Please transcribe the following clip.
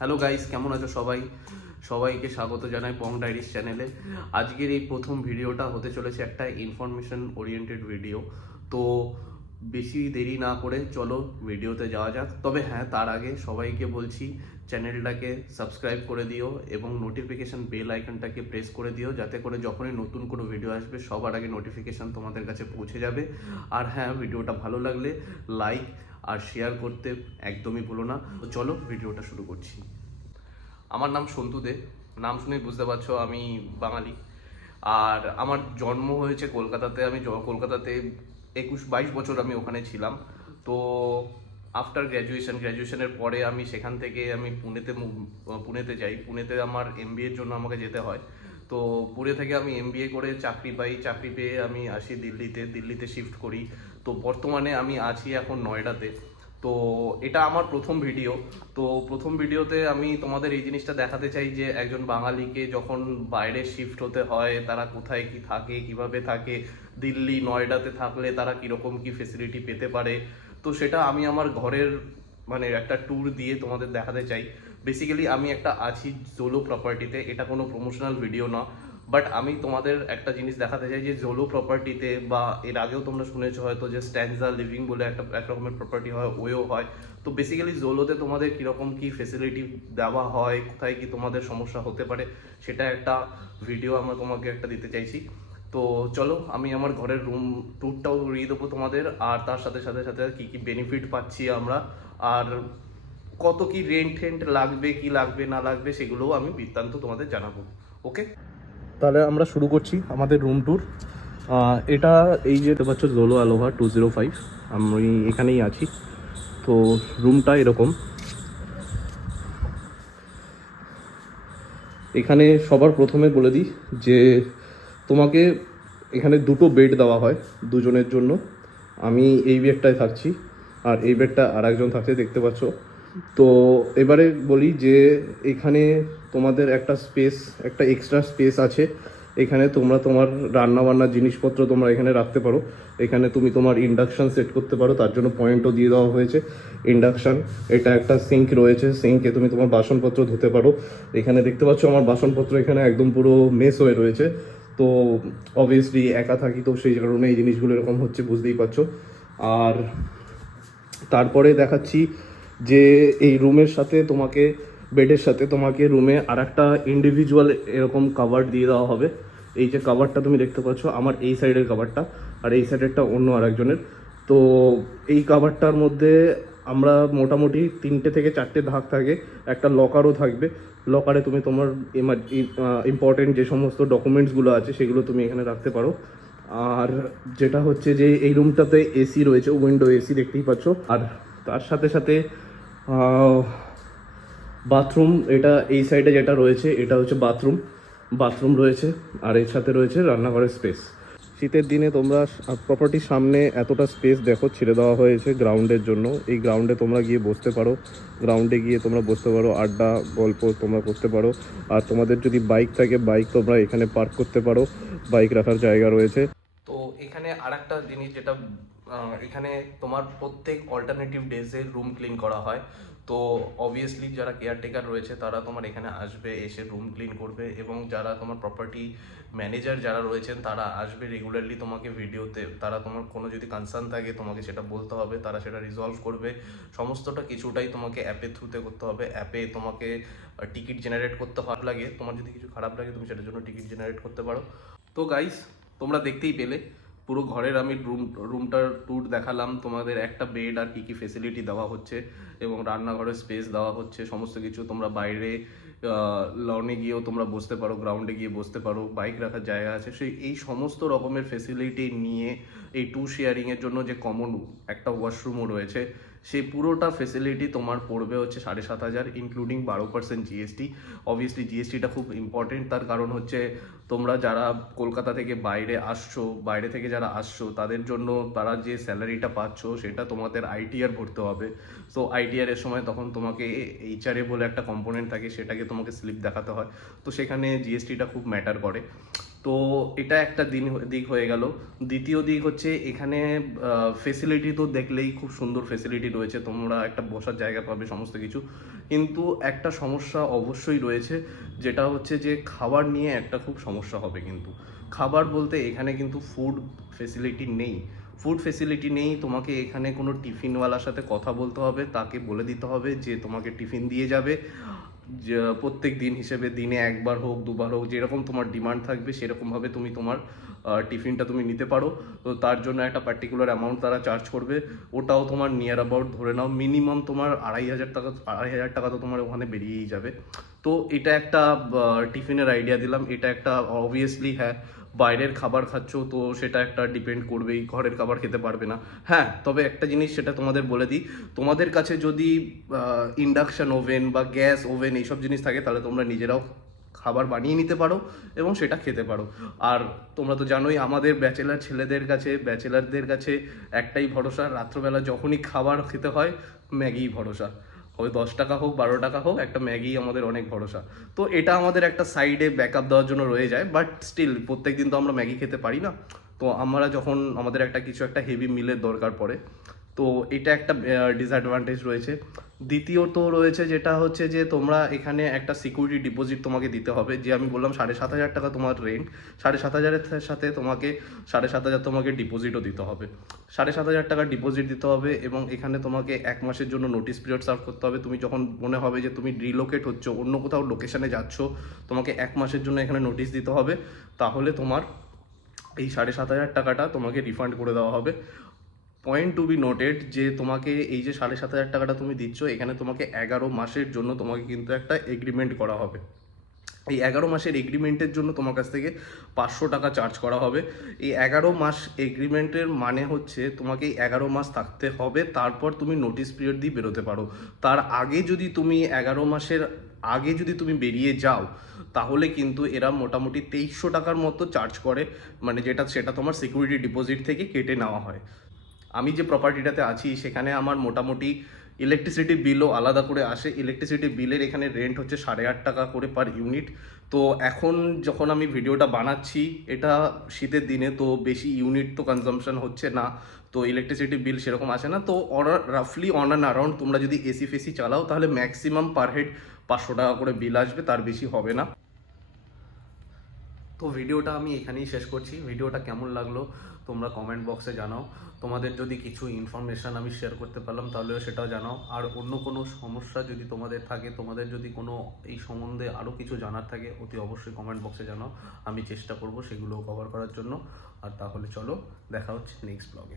Hello guys, কেমন আছো সবাই? সবাইকে স্বাগত জানাই পং ডায়েরিস চ্যানেলে। আজকের এই প্রথম ভিডিওটা হতে চলেছে একটা ইনফরমেশন ওরিয়েন্টেড ভিডিও। তো বেশি দেরি না করে চলো ভিডিওতে যাওয়া যাক। তবে হ্যাঁ, তার আগে সবাইকে বলছি চ্যানেলটাকে সাবস্ক্রাইব করে দিও এবং নোটিফিকেশন বেল আইকনটাকে প্রেস করে দিও, যাতে করে যখনই নতুন কোনো ভিডিও আসবে সবার আগে নোটিফিকেশন তোমাদের কাছে পৌঁছে যাবে। আর হ্যাঁ, ভিডিওটা ভালো লাগলে লাইক আর শেয়ার করতে একদমই ভুলো না। তো চলো ভিডিওটা শুরু করছি। আমার নাম সন্তু দে। নাম শুনেই বুঝতে পারছো আমি বাঙালি। আর আমার জন্ম হয়েছে কলকাতাতে। আমি কলকাতাতে 21-22 বছর আমি ওখানে ছিলাম। তো আফটার গ্র্যাজুয়েশনের পরে আমি সেখান থেকে আমি পুনেতে যাই। পুনেতে আমার এমবিএর জন্য আমাকে যেতে হয়। তো পুনে থেকে আমি এমবিএ করে চাকরি পাই। চাকরি পেয়ে আমি আসি দিল্লিতে শিফট করি। তো বর্তমানে আমি আছি এখন নয়ডাতে। তো এটা আমার প্রথম ভিডিও। তো প্রথম ভিডিওতে আমি তোমাদের এই জিনিসটা দেখাতে চাই যে একজন বাঙালিকে যখন বাইরে শিফট হতে হয় তারা কোথায় কি থাকে, কিভাবে থাকে, দিল্লি নয়ডাতে থাকলে তারা কিরকম কি ফেসিলিটি পেতে পারে। তো সেটা আমি আমার ঘরের মানে একটা ট্যুর দিয়ে তোমাদের দেখাতে চাই। বেসিক্যালি আমি একটা আছি জোলো প্রপার্টিতে। এটা কোনো প্রমোশনাল ভিডিও না, বাট আমি তোমাদের একটা জিনিস দেখাতে চাই যে জোলো প্রপার্টিতে, বা এর আগেও তোমরা শুনেছো হয়তো যে স্ট্যান্ডজা লিভিং বলে একটা রকমের প্রপার্টি হয়, ওয়েও হয়। তো বেসিক্যালি জোলোতে তোমাদের কীরকম কী ফেসিলিটি দেওয়া হয়, কোথায় কি তোমাদের সমস্যা হতে পারে, সেটা একটা ভিডিও আমরা তোমাকে একটা দিতে চাইছি। তো চলো আমি আমার ঘরের রুম ট্যুরটাও করিয়ে দেবো তোমাদের, আর তার সাথে সাথে সাথে কী কী বেনিফিট পাচ্ছি আমরা, আর কত কি রেন্ট লাগবে, কি লাগবে না লাগবে, সেগুলোও আমি বৃত্তান্ত তোমাদের জানাবো। ওকে, তাহলে আমরা শুরু করছি আমাদের রুম ট্যুর। এটা এই যে দেখতে পাচ্ছ জোলো আলোহা 205, আমি এখানেই আছি। তো রুমটা এরকম। এখানে সবার প্রথমে বলে দিই যে তোমাকে এখানে দুটো বেড দেওয়া হয় দুজনের জন্য। আমি এই বেডটায় থাকছি আর এই বেডটা আর একজন থাকছে, দেখতে পাচ্ছ। তো এবারে বলি যে এখানে তোমাদের একটা এক্সট্রা স্পেস আছে। এখানে তোমরা তোমার রান্নাবান্নার জিনিসপত্র তোমরা এখানে রাখতে পারো। এখানে তুমি তোমার ইন্ডাকশান সেট করতে পারো, তার জন্য পয়েন্টও দিয়ে দেওয়া হয়েছে ইন্ডাকশান। এটা একটা সিঙ্ক রয়েছে, সিঙ্কে তুমি তোমার বাসনপত্র ধুতে পারো। এখানে দেখতে পাচ্ছ আমার বাসনপত্র এখানে একদম পুরো মেস হয়ে রয়েছে। তো অবভিয়াসলি একা থাকি, তো সেই কারণে এই জিনিসগুলো এরকম হচ্ছে, বুঝতেই পারছো। আর তারপরে দেখাচ্ছি যে এই রুমের সাথে তোমাকে, বেডের সাথে তোমাকে রুমে আর একটা ইন্ডিভিজুয়াল এরকম কাভার দিয়ে দেওয়া হবে। এই যে কাভারটা তুমি দেখতে পাচ্ছ, আমার এই সাইডের কাভারটা, আর এই সাইডেরটা অন্য আরেকজনের। তো এই কাভারটার মধ্যে আমরা মোটামুটি 3টে থেকে 4টে ধাক থাকে, একটা লকারও থাকবে। লকারে তুমি তোমার ইম্পর্টেন্ট যে সমস্ত ডকুমেন্টসগুলো আছে সেগুলো তুমি এখানে রাখতে পারো। আর যেটা হচ্ছে যে এই রুমটাতে এসি রয়েছে, উইন্ডো এসি দেখতেই পাচ্ছ। আর তার সাথে সাথে বাথরুম, এটা এই সাইডে যেটা রয়েছে এটা হচ্ছে বাথরুম রয়েছে, আর এর সাথে রয়েছে রান্নাঘরের স্পেস। শীতের দিনে তোমরা প্রপার্টির সামনে এতটা স্পেস দেখো ছেড়ে দেওয়া হয়েছে গ্রাউন্ডের জন্য। এই গ্রাউন্ডে তোমরা গিয়ে বসতে পারো, গ্রাউন্ডে গিয়ে তোমরা বসতে পারো, আড্ডা গল্প তোমরা করতে পারো। আর তোমাদের যদি বাইক থাকে, বাইক তোমরা এখানে পার্ক করতে পারো, বাইক রাখার জায়গা রয়েছে। তো এখানে আর একটা জিনিস যেটা এখানে তোমার প্রত্যেক অল্টারনেটিভ ডেজে রুম ক্লিন করা হয়। তো অবভিয়াসলি যারা কেয়ারটেকার রয়েছে তারা তোমার এখানে আসবে, এসে রুম ক্লিন করবে, এবং যারা তোমার প্রপার্টি ম্যানেজার যারা রয়েছেন তারা আসবে রেগুলারলি তোমাকে ভিডিওতে। তারা তোমার কোনো যদি কনসার্ন থাকে তোমাকে সেটা বলতে হবে, তারা সেটা রিজলভ করবে। সমস্তটা কিছুটাই তোমাকে অ্যাপের থ্রুতে করতে হবে। অ্যাপে তোমাকে টিকিট জেনারেট করতে লাগে, তোমার যদি কিছু খারাপ লাগে তুমি সেটার জন্য টিকিট জেনারেট করতে পারো। তো গাইস, তোমরা দেখতেই পেলে পুরো ঘরের আমি রুমটার ট্যুর দেখালাম তোমাদের, একটা বেড আর কী কী ফেসিলিটি দেওয়া হচ্ছে, এবং রান্নাঘরের স্পেস দেওয়া হচ্ছে, সমস্ত কিছু। তোমরা বাইরে লনে গিয়েও তোমরা বসতে পারো, গ্রাউন্ডে গিয়ে বসতে পারো, বাইক রাখার জায়গা আছে। সেই এই সমস্ত রকমের ফেসিলিটি নিয়ে এই টু শেয়ারিংয়ের জন্য যে কমন একটা ওয়াশরুমও রয়েছে, সেই পুরোটা ফেসিলিটি তোমার পড়বে হচ্ছে 7,500, ইনক্লুডিং 12% জিএসটি। অবভিয়াসলি জিএসটিটা খুব ইম্পর্টেন্ট, তার কারণ হচ্ছে তোমরা যারা কলকাতা থেকে বাইরে থেকে যারা আসছো তাদের জন্য তারা যে স্যালারিটা পাচ্ছ সেটা তোমাদের আইটিআর ভরতে হবে। সো আইটিআর এর সময় তখন তোমাকে এইচআরএ বলে একটা কম্পোনেন্ট থাকে, সেটাকে তোমাকে স্লিপ দেখাতে হয়। তো সেখানে জিএসটিটা খুব ম্যাটার করে। তো তো এটা একটা দিক হয়ে গেল। দ্বিতীয় দিক হচ্ছে এখানে ফেসিলিটি তো দেখলেই খুব সুন্দর ফেসিলিটি রয়েছে, তোমরা একটা বসার জায়গা পাবে সমস্ত কিছু। কিন্তু একটা সমস্যা অবশ্যই রয়েছে, যেটা হচ্ছে যে খাবার নিয়ে একটা খুব সমস্যা হবে। কিন্তু খাবার বলতে এখানে কিন্তু ফুড ফেসিলিটি নেই। ফুড ফেসিলিটি নেই, তোমাকে এখানে কোনো টিফিনওয়ালার সাথে কথা বলতে হবে, তাকে বলে দিতে হবে যে তোমাকে টিফিন দিয়ে যাবে প্রত্যেক দিন হিসেবে, দিনে একবার হোক দুবার হোক, যেরকম তোমার ডিমান্ড থাকবে সেরকমভাবে তুমি তোমার টিফিনটা তুমি নিতে পারো। তো তার জন্য একটা পার্টিকুলার অ্যামাউন্ট তারা চার্জ করবে, ওটাও তোমার নিয়ার অ্যাবাউট ধরে নাও মিনিমাম তোমার 2,500 টাকা তো তোমার ওখানে বেরিয়েই যাবে। তো এটা একটা টিফিনের আইডিয়া দিলাম। এটা একটা অবভিয়াসলি হ্যাঁ, বাইরের খাবার খাচ্ছ তো সেটা একটা ডিপেন্ড করবেই, ঘরের খাবার খেতে পারবে না। হ্যাঁ, তবে একটা জিনিস সেটা তোমাদের বলে দিই, তোমাদের কাছে যদি ইন্ডাকশন ওভেন বা গ্যাস ওভেন এইসব জিনিস থাকে তাহলে তোমরা নিজেরাও খাবার বানিয়ে নিতে পারো এবং সেটা খেতে পারো। আর তোমরা তো জানোই আমাদের ব্যাচেলারদের কাছে একটাই ভরসা, রাত্রবেলা যখনই খাবার খেতে হয় ম্যাগিই ভরসা। হবে 10 টাকা হোক 12 টাকা হোক, একটা ম্যাগি আমাদের অনেক ভরসা। তো এটা আমাদের একটা সাইডে ব্যাকআপ দেওয়ার জন্য রয়ে যায়, বাট স্টিল প্রত্যেক দিন তো আমরা ম্যাগি খেতে পারি না। তো আমরা যখন আমাদের একটা হেভি মিলের দরকার পড়ে, তো এটা একটা ডিসঅ্যাডভান্টেজ রয়েছে। দ্বিতীয়ত রয়েছে যেটা হচ্ছে যে তোমরা এখানে একটা সিকিউরিটি ডিপোজিট তোমাকে দিতে হবে, যে আমি বললাম 7,500 টাকা তোমার রেন্ট, 7,500-এর সাথে তোমাকে 7,500 তোমাকে ডিপোজিটও দিতে হবে। 7,500 টাকা ডিপোজিট দিতে হবে এবং এখানে তোমাকে 1 মাসের জন্য নোটিস পিরিয়ড সার্ভ করতে হবে। তুমি যখন মনে হবে যে তুমি রিলোকেট হচ্ছ, অন্য কোথাও লোকেশনে যাচ্ছ, তোমাকে 1 মাসের জন্য এখানে নোটিশ দিতে হবে। তাহলে তোমার এই 7,500 টাকাটা তোমাকে রিফান্ড করে দেওয়া হবে। পয়েন্ট টু বি নোটেড যে তোমাকে এই যে 7,500 টাকাটা তুমি দিচ্ছ, এখানে তোমাকে 11 মাসের জন্য তোমাকে কিন্তু একটা এগ্রিমেন্ট করা হবে। এই 11 মাসের এগ্রিমেন্টের জন্য তোমার কাছ থেকে 500 টাকা চার্জ করা হবে। এই 11 মাস এগ্রিমেন্টের মানে হচ্ছে তোমাকে এই 11 মাস থাকতে হবে, তারপর তুমি নোটিস পিরিয়ড দিয়ে বেরোতে পারো। তার আগে যদি তুমি 11 মাসের আগে যদি তুমি বেরিয়ে যাও, তাহলে কিন্তু এরা মোটামুটি 2,300 টাকার মতো চার্জ করে, মানে সেটা তোমার সিকিউরিটি ডিপোজিট থেকে কেটে নেওয়া হয়। আমি যে প্রপার্টিটাতে আছি সেখানে আমার মোটামুটি ইলেকট্রিসিটি বিলও আলাদা করে আসে। ইলেকট্রিসিটি বিলের এখানে রেন্ট হচ্ছে 8.5 টাকা করে পার ইউনিট। তো এখন যখন আমি ভিডিওটা বানাচ্ছি, এটা শীতের দিনে, তো বেশি ইউনিট তো কনজাম্পশন হচ্ছে না, তো ইলেকট্রিসিটি বিল সেরকম আসে না। তো রাফলি অন অ্যান্ড অ্যারাউন্ড তোমরা যদি এসি ফেসি চালাও তাহলে ম্যাক্সিমাম পার হেড 500 টাকা করে বিল আসবে, তার বেশি হবে না। তো ভিডিওটা আমি এখানেই শেষ করছি। ভিডিওটা কেমন লাগলো তোমরা কমেন্ট বক্সে জানাও। তোমাদের যদি কিছু ইনফরমেশান আমি শেয়ার করতে পারলাম তাহলেও সেটাও জানাও। আর অন্য কোনো সমস্যা যদি তোমাদের থাকে, তোমাদের যদি কোনো এই সম্বন্ধে আরও কিছু জানার থাকে, অতি অবশ্যই কমেন্ট বক্সে জানাও। আমি চেষ্টা করব সেগুলো কভার করার জন্য। আর তাহলে চলো, দেখা হচ্ছে নেক্সট ব্লগে।